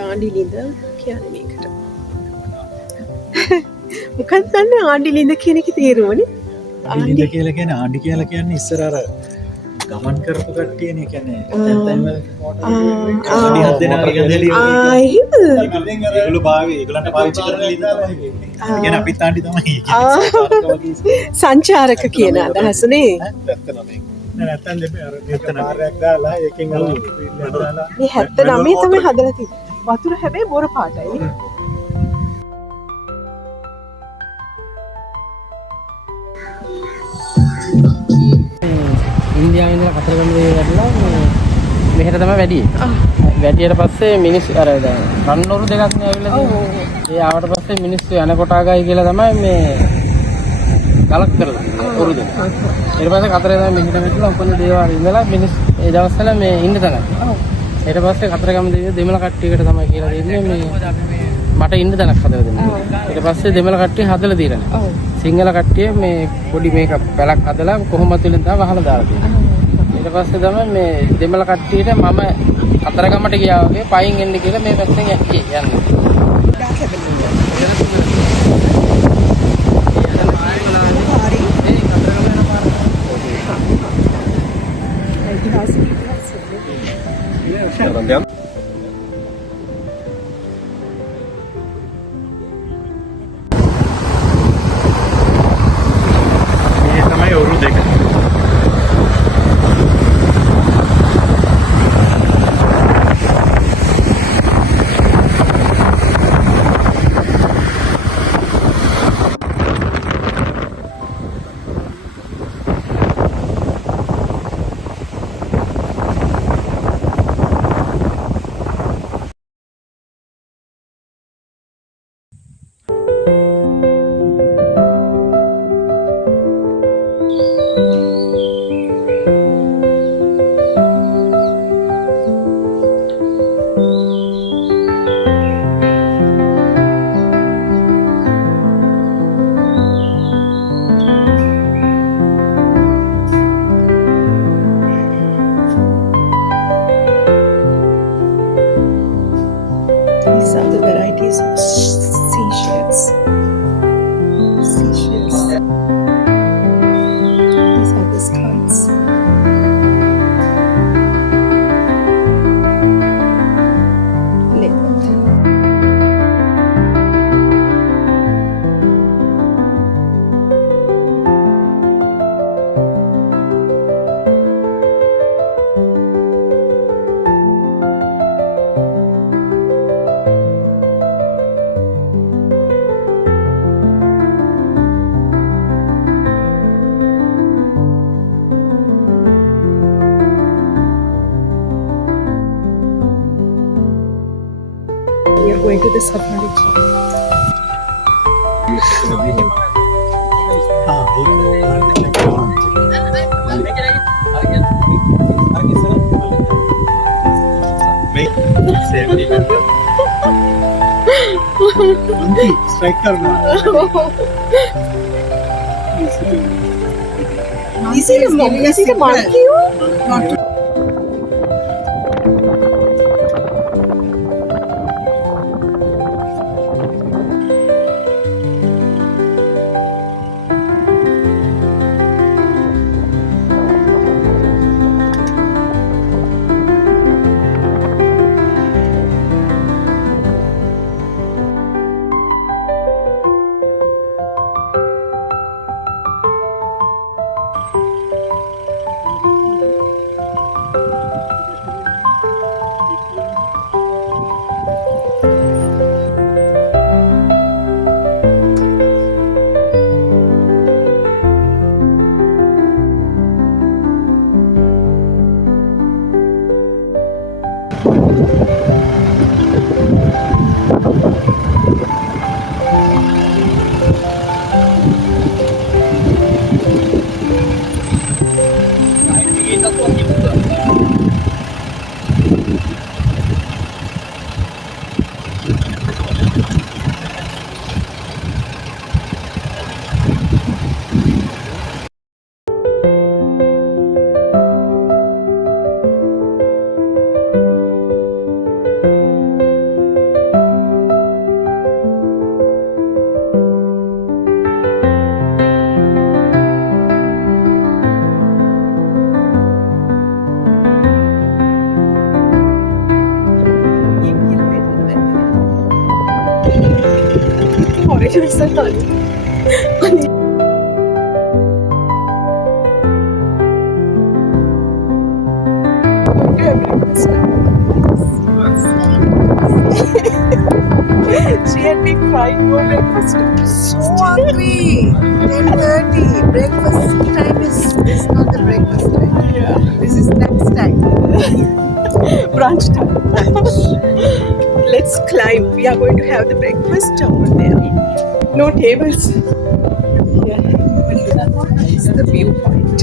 ආණ්ඩිලින්ද කියන්නේ මේකට. මොකක්ද දන්නේ ආණ්ඩිලින්ද කියන එකේ තේරුමනේ? ආණ්ඩිලින්ද කියලා කියන්නේ ආණ්ඩි කියලා කියන්නේ ඉස්සර අර ගමන් කරපු කට්ටියනේ කියන්නේ තැන් තැන් වල ආණ්ඩි හත් දෙනා ගඳලි ඒගොල්ලෝ ඒගොල්ලන්ට පාවිච්චි කරන ලින්ද තමයි. ඒ කියන්නේ අපිත් ආණ්ඩි තමයි. සංචාරක කියන අදහසනේ. නැත්තම් දෙපේ අර කාර්යයක් දාලා එකකින් අර දාලා මේ 79 තමයි හදලා තියෙන්නේ. වතුර හැබැයි බොර පාටයි. ඉන්දියාවේ ඉඳලා කතරගම දෙවියන් වැටලා මෙහෙට තමයි වැඩියේ. වැඩියට පස්සේ මිනිස්සු අර දැන් රන්නෝරු දෙකක් නේ ඇවිල්ලා තියෙන්නේ. ඒ ආවට පස්සේ මිනිස්සු යන කොටාගයි කියලා තමයි මේ ගලක් කරලා උරු දෙක. ඊට පස්සේ කතරේ තමයි මෙහෙට වැටලා උපන්න දේවාල ඉඳලා මිනිස්සු ඒ දවස්වල මේ ඉන්න තැන. ඊට පස්සේ කතරගම දෙවියන් දෙමළ කට්ටියකට තමයි කියලා දෙන්නේ මේ මට ඉන්න තැනක් හදලා දෙන්න. ඊට පස්සේ දෙමළ කට්ටිය හදලා දීලා. සිංහල කට්ටිය මේ පොඩි මේක පැලක් හදලා කොහොමද තුලින් තමයි වහලා දාලා තියෙන්නේ. ඊට පස්සේ තමයි මේ දෙමළ කට්ටියට මම කතරගමට ගියා වගේ පයින් එන්න කියලා මේ පැත්තෙන් යන්නේ. These are the varieties of seashells. Seashells. These are the skulls. Leopard. We are going to the safari jeep. Strike करना Is it a monkey? She had been fried no breakfast. So hungry. 10:30. Breakfast time is not the breakfast time. This is next time. Brunch time. Let's climb. We are going to have the breakfast over there. No tables. Yeah. It's the viewpoint.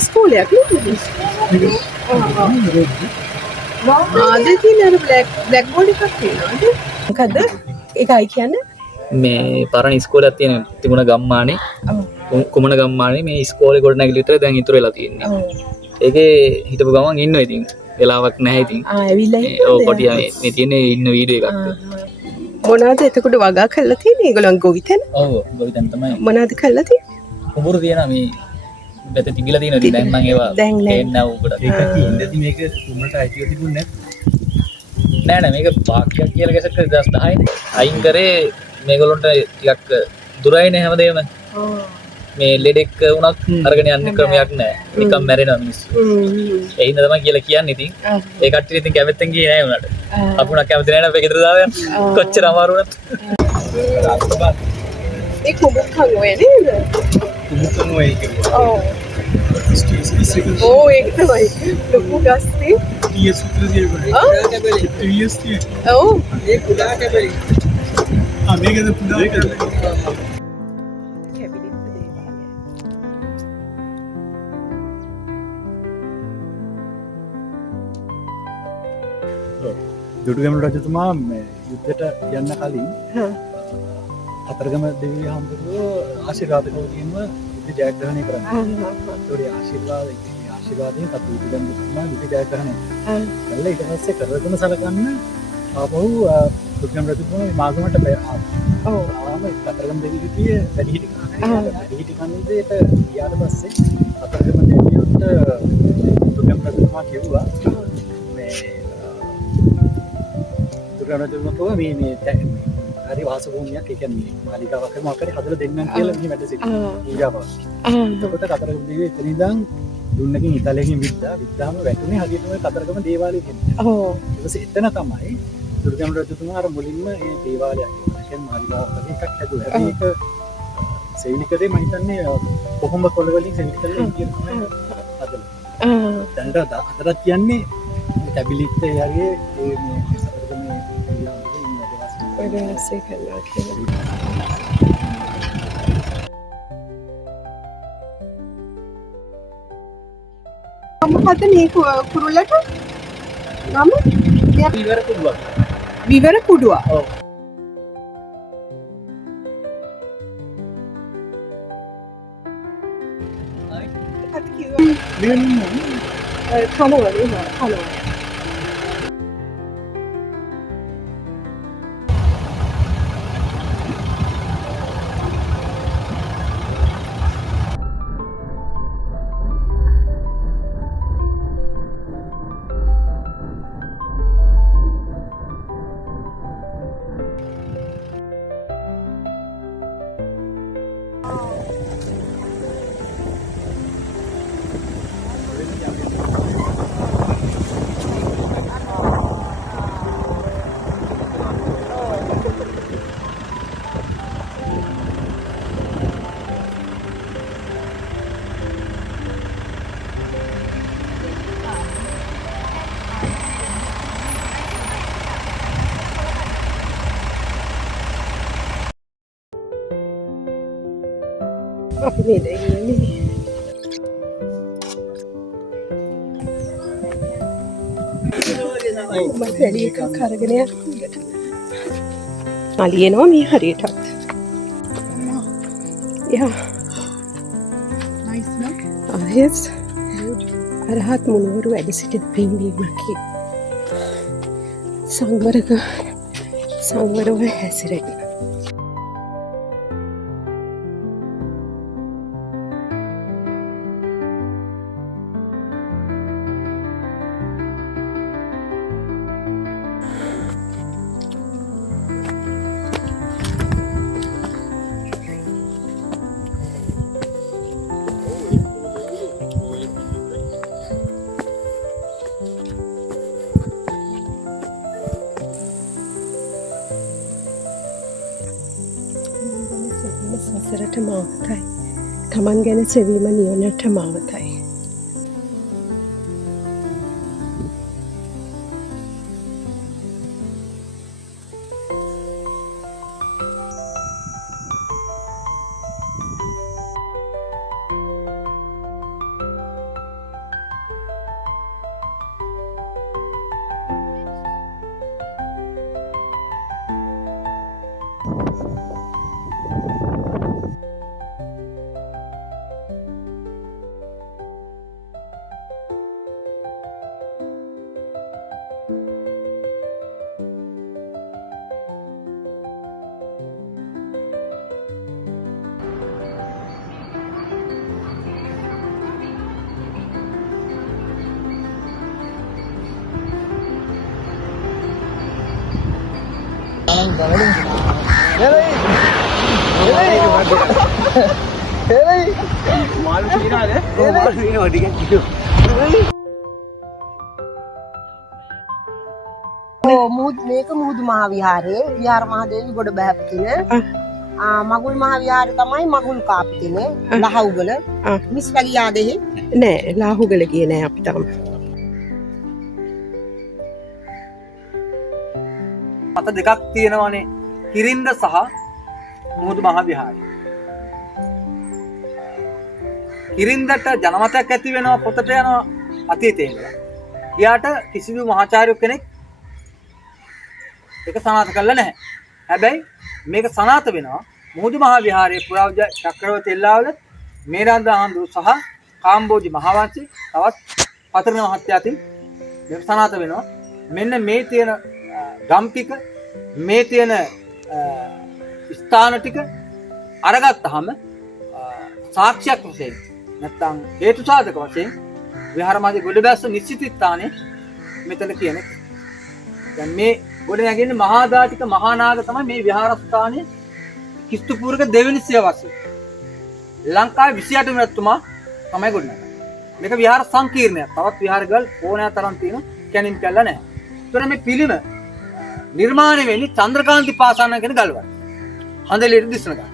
School ya ආදේ තියෙන අර black board එකක් තියෙනවද? මොකද්ද? ඒකයි කියන්නේ? මේ පරණ ඉස්කෝලයක් තියෙන තිබුණ ගම්මානේ කුමන ගම්මානේ මේ ඉස්කෝලේ ගොඩ නැගිලි විතර දැන් ඉතුරු වෙලා තියෙන්නේ. ඒකේ හිටපු ගමන් ඉන්නවා ඉතින්. වෙලාවක් නැහැ ඉතින්. ඇවිල්ලා ඔව් කොටියා මේ තියෙන්නේ ඉන්න වීඩියෝ එකක්. මොනවද එතකොට වගා කරලා තියෙන්නේ? ඒගොල්ලන් ගොවිතැන? ඔව් ගොවිතැන තමයි. මොනවද කරලා තියෙන්නේ? කුඹුරු තියෙනවා මේ බෙත තිබිලා තියෙනවා ඉතින් දැන් නම් ඒවා දැන් නෑ. තේන්නේ නැහැ උකට. ඒක ඉඳි මේක තුමලට අයිතිව තිබුණේ නෑ නෑ මේක පාක්කයක් කියලා ගැසට 2010 නේ. අයින් කරේ මේගොල්ලන්ට ටිකක් දුරයිනේ හැමදේම. මේ ලෙඩෙක් වුණත් අරගෙන යන්න ක්‍රමයක් නෑ. නිකන් මැරෙනවා මිනිස්සු. ඒ හින්දා තමයි කියලා කියන්නේ ඉතින්. ඒ කට්ටිය ඉතින් කැමැත්තෙන් ගියේ නෑ උනාට. අපි උනා කැමති නෑ නේද අපේ ගෙදර දාගෙන. කොච්චර අමාරු වුණත්. ඒ කුඹුකන් ඔය නේද? කුමුකන් ඔය ඒක. ඔව්. ඕ ඒක තමයි. ලොකු ගස්නේ. ඊයේ සූත්‍ර දියුනේ. ඊයේ ඔව්. ඒ පුඩා කැබලි. මේකද පුඩා කැබලි. දුටුගැමුණු රජතුමා මේ යුද්ධයට යන්න කලින් කතරගම දෙවියන් හම්බුනේ ආශිර්වාද කෝටින්ම යුද්ධ ජයග්‍රහණය කරනවා. ඒතකොට ආශිර්වාදයෙන් කතුරුගැමුණු රජතුමා යුද්ධ ජයග්‍රහණය කළා. ඊට පස්සේ කරගම සලකන්න ආපහු දුටුගැමුණු රජතුමා මේ මාගමට ආවා. ආවම කතරගම දෙවියන්ගේ වැඩිහිටි වැඩිහිටි කන්දේට ගියාට පස්සේ කතරගම දෙවියන්ට දුටුගැමුණු රජතුමා කිව්වා මේ දුර්ගමතුමා මේ හරි වාසභූමියක් ඒ කියන්නේ මාලිගාවක් කරමු අකරේ හදලා දෙන්නම් කියලා මෙහි වැඩ සිටියා පූජාවක්. එතකොට කතරගම දෙවියෝ එතන ඉඳන් දුන්නකින් ඉතාලියකින් විද්දාම වැටුනේ හරියටම කතරගම දේවාලය කියන්නේ. ඔව්. ඊට පස්සේ එතන තමයි දුර්ගම රජතුමා අර මුලින්ම මේ දේවාලයක් කියන්නේ මාලිගාවක් වගේ එකක් හැදුවා. හැබැයි ඒක සෙවිලිකරේ මම හිතන්නේ කොහොම කොළ වලින් සෙවිලි කරලා ඉන්දියන් තමයි හදලා. දැනට අදටත් කියන්නේ ටැබ්ලෙට් එකේ හරියේ මේ වැඩවසේ කරනවා කියලා. මොකද මේ කුරුල්ලට නම? විවර කුඩුවක්. විවර කුඩුව. ඔව්. අද කිව්වා කනවා නේ කනවා. අපි මේ දෙන්නේ. මම වැඩි එකක් අරගෙන යන්න. අලියනවා මේ හරියටත්. Yeah. Nice, no? Yes. අරහත් මුනිවරු වැඩ සිටින පින්බීමකි. සංවරව හැසිරෙන්න. සසරට මාවතයි. තමන් ගැන සෙවීම නිවනට මාවතයි. මේක මුහුදු මහා විහාරයේ විහාර මහදේවි ගොඩ බහැපතින මගුල් මහා විහාරය තමයි මගුල් කාපිතින ලහව්ගල මිස් වගියාදෙහි නෑ ලාහුගල ගියේ නෑ අපි තාම. පත දෙකක් තියෙනවානේ කිරින්ද සහ මුහුදු මහා විහාරය. කිරින්දට ජනමතයක් ඇති වෙනවා පොතට යනවා අතීතයේ ඉඳලා. එයාට කිසිදු මහාචාර්ය කෙනෙක් ඒක සනාථ කළා නැහැ. හැබැයි මේක සනාථ වෙනවා මුහුදු මහා විහාරයේ පුරාවිද්‍යා චක්‍රවර්ති එල්ලාවල මේරාන්දා හඳු සහ කාම්බෝජි මහවංශී තවත් පතරණ මහත්තයා අතින් මේක සනාථ වෙනවා. මෙන්න මේ තියෙන ගම් ටික මේ තියෙන ස්ථාන ටික අරගත්තාම සාක්ෂියක් වශයෙන් නැත්නම් හේතු සාධක වශයෙන් විහාරමාදී ගොඩබැස්ස නිශ්චිත ස්ථානයේ මෙතන කියන එක. දැන් මේ ගොඩ නැගෙන්නේ මහා දාටික මහා නාග තමයි මේ විහාරස්ථානයේ කිස්තු පූර්වක දෙවෙනි සියවසේ. ලංකාවේ 28 වෙනිතුමා තමයි ගොඩ නැගන්නේ. මේක විහාර සංකීර්ණයක්. තවත් විහාරගල් ඕනෑ තරම් තියෙන කැණින් කැල්ල නැහැ. ඒතර මේ පිළිම නිර්මාණය වෙන්නේ චන්ද්‍රකාන්ති පාසාන කියන ගල්වල. හඳලියට දිස්න ගන්න.